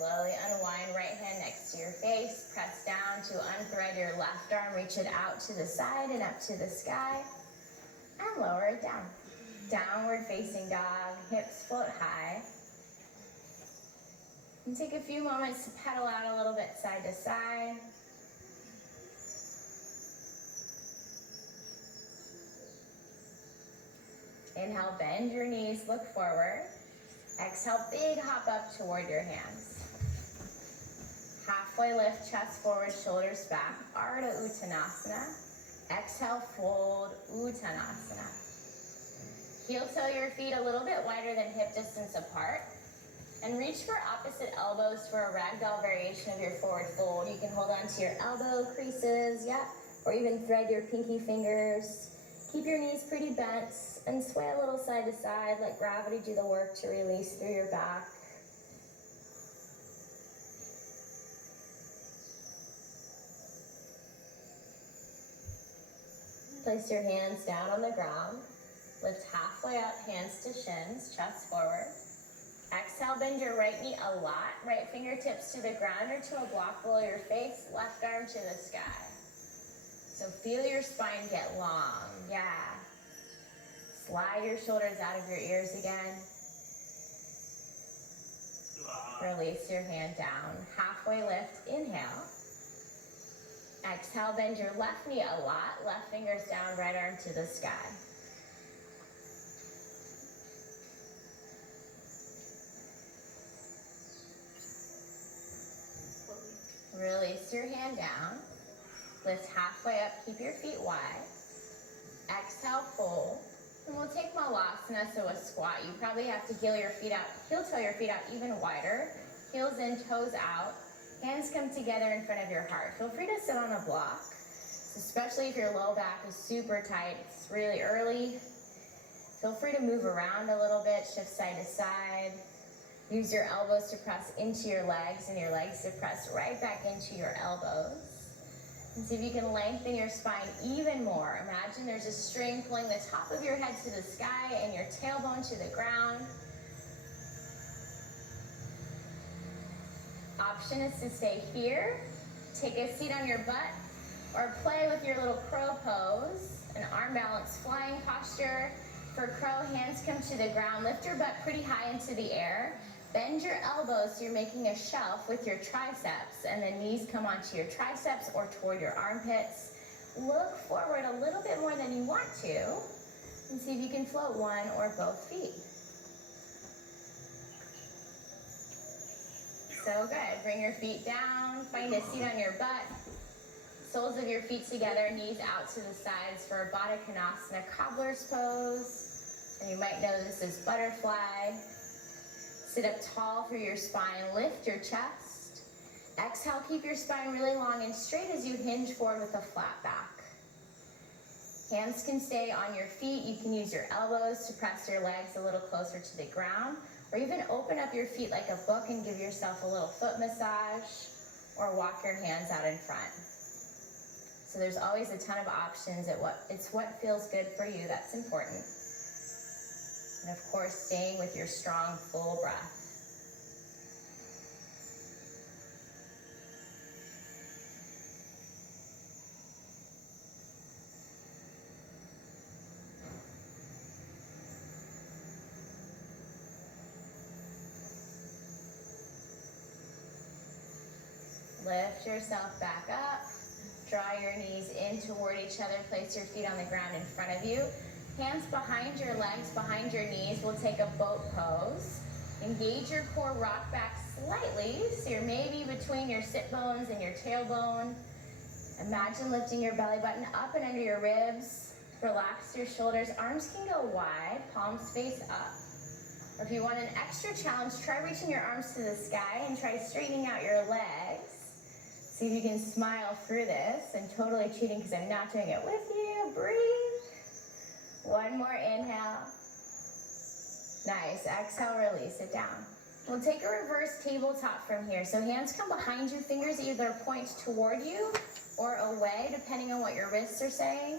slowly unwind, right hand next to your face. Press down to unthread your left arm. Reach it out to the side and up to the sky. And lower it down. Downward facing dog, hips float high. And take a few moments to pedal out a little bit side to side. Inhale, bend your knees, look forward. Exhale, big hop up toward your hands. Halfway lift, chest forward, shoulders back, Ardha Uttanasana. Exhale, fold, Uttanasana. Heel toe your feet a little bit wider than hip distance apart. And reach for opposite elbows for a ragdoll variation of your forward fold. You can hold on to your elbow creases, or even thread your pinky fingers. Keep your knees pretty bent and sway a little side to side. Let gravity do the work to release through your back. Place your hands down on the ground. Lift halfway up, hands to shins, chest forward. Exhale, bend your right knee a lot. Right fingertips to the ground or to a block below your face. Left arm to the sky. So feel your spine get long. Slide your shoulders out of your ears again. Release your hand down. Halfway lift, inhale. Exhale, bend your left knee a lot. Left fingers down, right arm to the sky. Release your hand down. Lift halfway up, keep your feet wide. Exhale, fold. And we'll take Malasana, so a squat. You probably have to heel toe your feet out even wider. Heels in, toes out. Hands come together in front of your heart. Feel free to sit on a block, especially if your low back is super tight. It's really early. Feel free to move around a little bit, shift side to side. Use your elbows to press into your legs and your legs to press right back into your elbows. And see if you can lengthen your spine even more. Imagine there's a string pulling the top of your head to the sky and your tailbone to the ground. Option is to stay here, take a seat on your butt, or play with your little crow pose, an arm balance flying posture. For crow, hands come to the ground. Lift your butt pretty high into the air. Bend your elbows so you're making a shelf with your triceps, and the knees come onto your triceps or toward your armpits. Look forward a little bit more than you want to, and see if you can float one or both feet. So good. Bring your feet down, find a seat on your butt. Soles of your feet together, knees out to the sides for a Baddha Konasana, cobbler's pose. And you might know this is butterfly. Sit up tall through your spine, lift your chest. Exhale, keep your spine really long and straight as you hinge forward with a flat back. Hands can stay on your feet. You can use your elbows to press your legs a little closer to the ground, or even open up your feet like a book and give yourself a little foot massage, or walk your hands out in front. So there's always a ton of options. It's what feels good for you that's important. And of course, staying with your strong, full breath. Lift yourself back up. Draw your knees in toward each other. Place your feet on the ground in front of you. Hands behind your legs, behind your knees. We'll take a boat pose. Engage your core, rock back slightly. So you're maybe between your sit bones and your tailbone. Imagine lifting your belly button up and under your ribs. Relax your shoulders. Arms can go wide, palms face up. Or if you want an extra challenge, try reaching your arms to the sky and try straightening out your legs. See if you can smile through this. I'm totally cheating because I'm not doing it with you. Breathe. One more inhale. Nice. Exhale, release it down. We'll take a reverse tabletop from here. So hands come behind you, fingers either point toward you or away, depending on what your wrists are saying.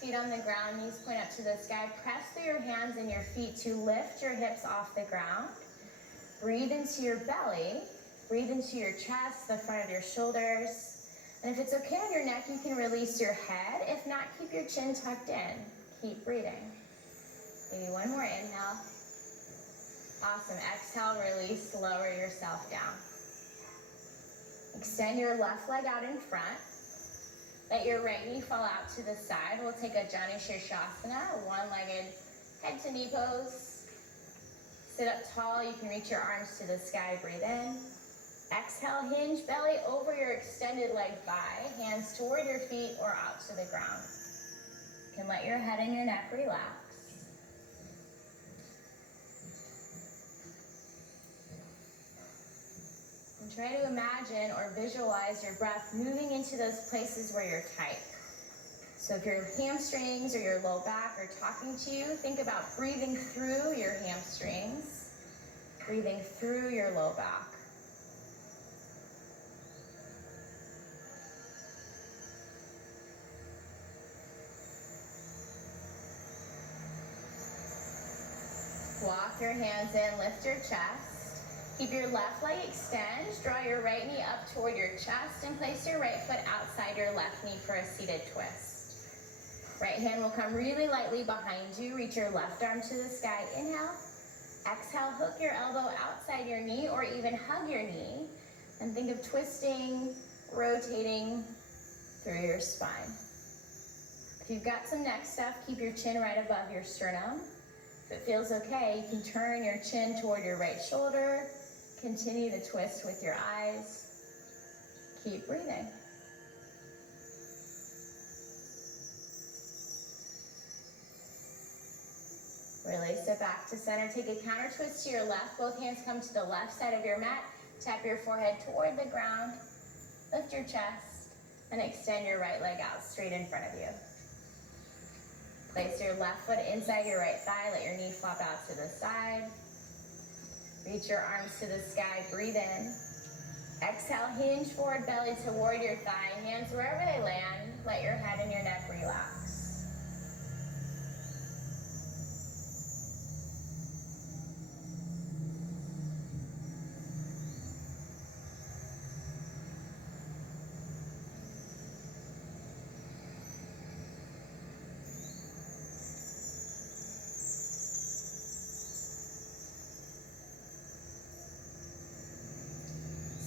Feet on the ground, knees point up to the sky. Press through your hands and your feet to lift your hips off the ground. Breathe into your belly. Breathe into your chest, the front of your shoulders. And if it's okay on your neck, you can release your head. If not, keep your chin tucked in. Keep breathing. Maybe one more inhale. Awesome. Exhale, release, lower yourself down. Extend your left leg out in front. Let your right knee fall out to the side. We'll take a Janu Shirshasana, one-legged head to knee pose. Sit up tall. You can reach your arms to the sky. Breathe in. Exhale, hinge belly over your extended leg thigh. Hands toward your feet or out to the ground. You can let your head and your neck relax. And try to imagine or visualize your breath moving into those places where you're tight. So if your hamstrings or your low back are talking to you, think about breathing through your hamstrings, breathing through your low back. Walk your hands in, lift your chest. Keep your left leg extend. Draw your right knee up toward your chest and place your right foot outside your left knee for a seated twist. Right hand will come really lightly behind you. Reach your left arm to the sky. Inhale. Exhale, hook your elbow outside your knee or even hug your knee. And think of twisting, rotating through your spine. If you've got some neck stuff, keep your chin right above your sternum. If it feels okay, you can turn your chin toward your right shoulder. Continue the twist with your eyes. Keep breathing. Release it back to center. Take a counter twist to your left. Both hands come to the left side of your mat. Tap your forehead toward the ground. Lift your chest and extend your right leg out straight in front of you. Place your left foot inside your right thigh. Let your knee flop out to the side. Reach your arms to the sky. Breathe in. Exhale, hinge forward, belly toward your thigh. Hands wherever they land. Let your head and your neck relax.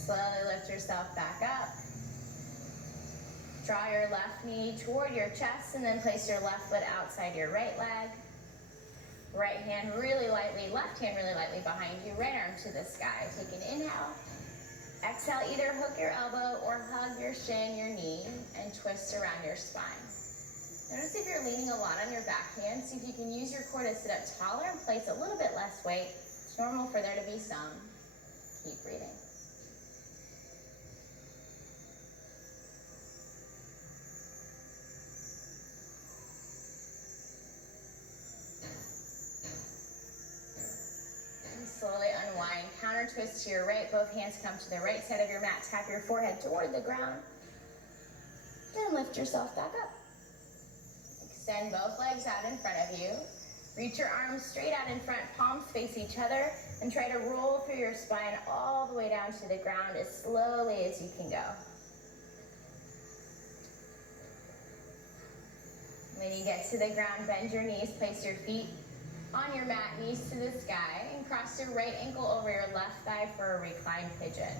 Slowly lift yourself back up. Draw your left knee toward your chest and then place your left foot outside your right leg. Right hand really lightly, left hand really lightly behind you. Right arm to the sky. Take an inhale. Exhale, either hook your elbow or hug your shin, your knee, and twist around your spine. Notice if you're leaning a lot on your back hand, see if you can use your core to sit up taller and place a little bit less weight. It's normal for there to be some. Keep breathing. Slowly unwind, counter twist to your right. Both hands come to the right side of your mat. Tap your forehead toward the ground. Then lift yourself back up. Extend both legs out in front of you. Reach your arms straight out in front, palms face each other, and try to roll through your spine all the way down to the ground as slowly as you can go. When you get to the ground, bend your knees, place your feet on your mat, knees to the sky, and cross your right ankle over your left thigh for a reclined pigeon.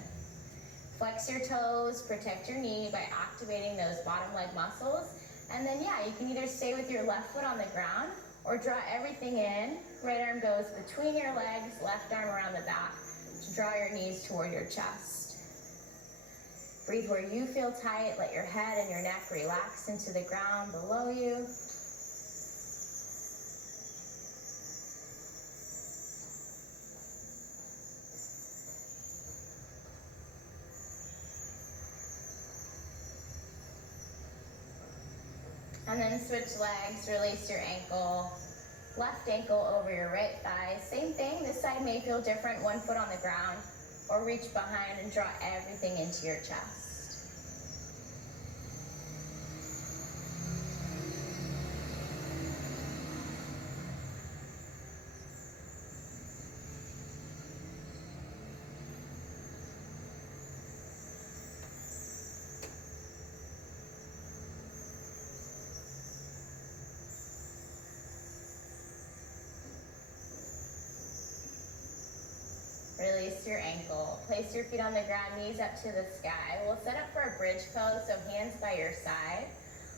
Flex your toes, protect your knee by activating those bottom leg muscles. And then, you can either stay with your left foot on the ground or draw everything in. Right arm goes between your legs, left arm around the back to draw your knees toward your chest. Breathe where you feel tight. Let your head and your neck relax into the ground below you. And then switch legs, release your ankle, left ankle over your right thigh. Same thing, this side may feel different, one foot on the ground, or reach behind and draw everything into your chest. Release your ankle. Place your feet on the ground, knees up to the sky. We'll set up for a bridge pose, so hands by your side.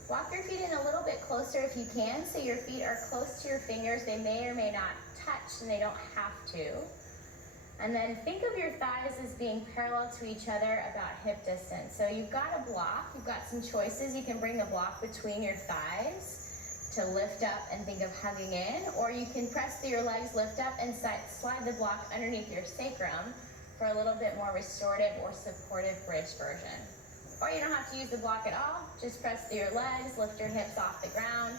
Walk your feet in a little bit closer if you can, so your feet are close to your fingers. They may or may not touch, and they don't have to. And then think of your thighs as being parallel to each other, about hip distance. So you've got a block, you've got some choices. You can bring the block between your thighs to lift up and think of hugging in, or you can press through your legs, lift up, and slide the block underneath your sacrum for a little bit more restorative or supportive bridge version. Or you don't have to use the block at all. Just press through your legs, lift your hips off the ground.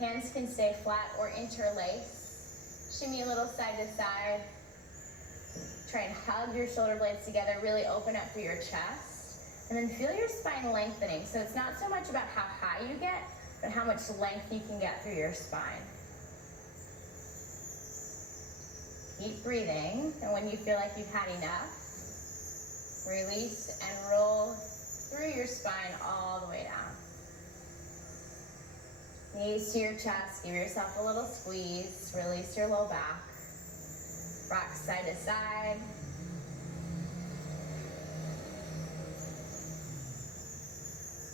Hands can stay flat or interlace. Shimmy a little side to side. Try and hug your shoulder blades together, really open up through your chest. And then feel your spine lengthening. So it's not so much about how high you get, but how much length you can get through your spine. Keep breathing, and when you feel like you've had enough, release and roll through your spine all the way down. Knees to your chest, give yourself a little squeeze, release your low back. Rock side to side.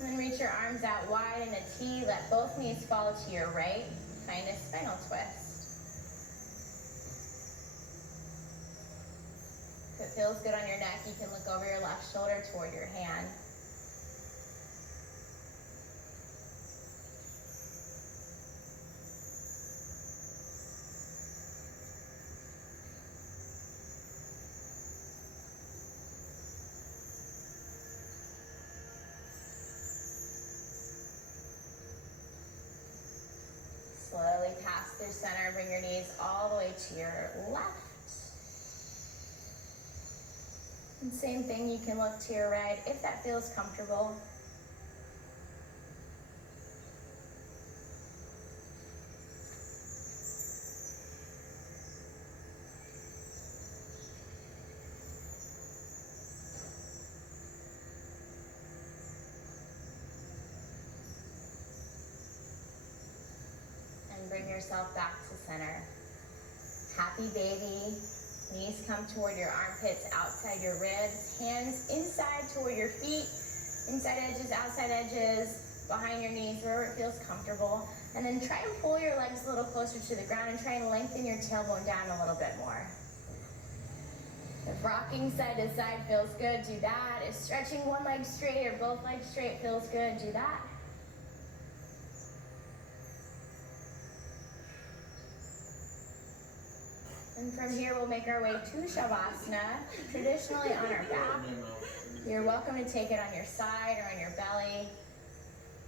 And then reach your arms out wide in a T. Let both knees fall to your right. Find a spinal twist. If it feels good on your neck, you can look over your left shoulder toward your hand. Slowly pass through center, bring your knees all the way to your left. And same thing, you can look to your right if that feels comfortable. Bring yourself back to center. Happy baby. Knees come toward your armpits, outside your ribs. Hands inside toward your feet. Inside edges, outside edges, behind your knees, wherever it feels comfortable. And then try and pull your legs a little closer to the ground and try and lengthen your tailbone down a little bit more. If rocking side to side feels good, do that. If stretching one leg straight or both legs straight feels good, do that. And from here, we'll make our way to Shavasana, traditionally on our back. You're welcome to take it on your side or on your belly,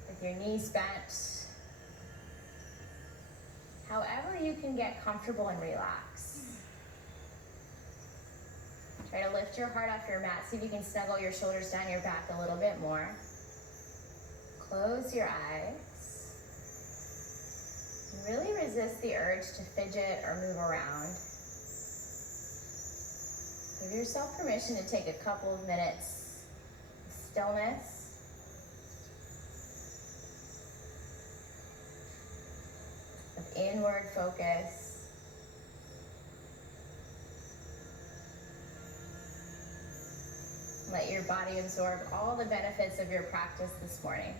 with your knees bent. However you can get comfortable and relax. Try to lift your heart off your mat. See if you can snuggle your shoulders down your back a little bit more. Close your eyes. Really resist the urge to fidget or move around. Give yourself permission to take a couple of minutes of stillness. Of inward focus. Let your body absorb all the benefits of your practice this morning.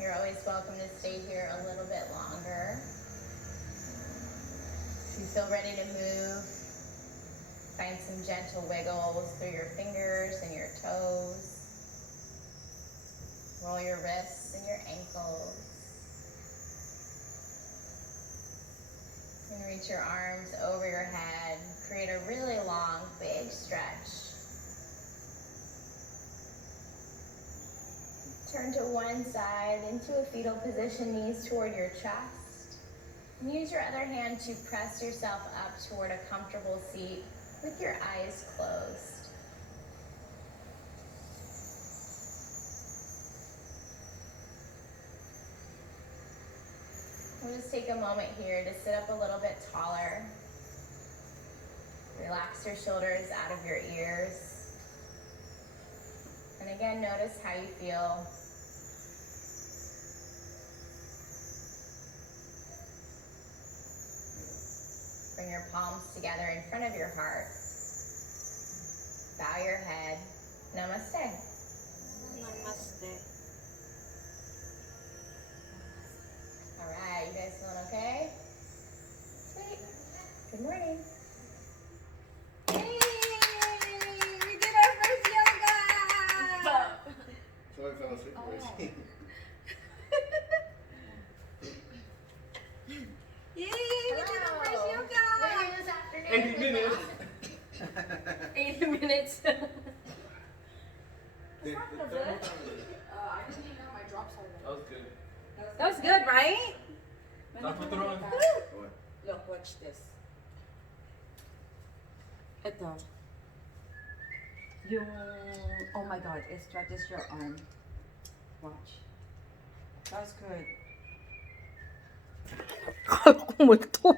You're always welcome to stay here a little bit longer. If you feel ready to move, find some gentle wiggles through your fingers and your toes. Roll your wrists and your ankles. And reach your arms over your head. Create a really long, big stretch. Turn to one side into a fetal position, knees toward your chest. And use your other hand to press yourself up toward a comfortable seat with your eyes closed. We'll just take a moment here to sit up a little bit taller. Relax your shoulders out of your ears. And again, notice how you feel. Bring your palms together in front of your heart. Bow your head. Namaste. Namaste. All right, you guys feeling okay? Sweet. Good morning. Yay! We did our first yoga! So I fell asleep already. Yay! We did our first yoga! What do you do this afternoon? 80 minutes. 80 minutes. The That's not thermal good. time. I didn't even know my drops are That was good. That was good, right? Not for the run. Look, watch this. Ito. Yung, oh my God, it stretches your arm. Watch. That's good. Kala ko multo.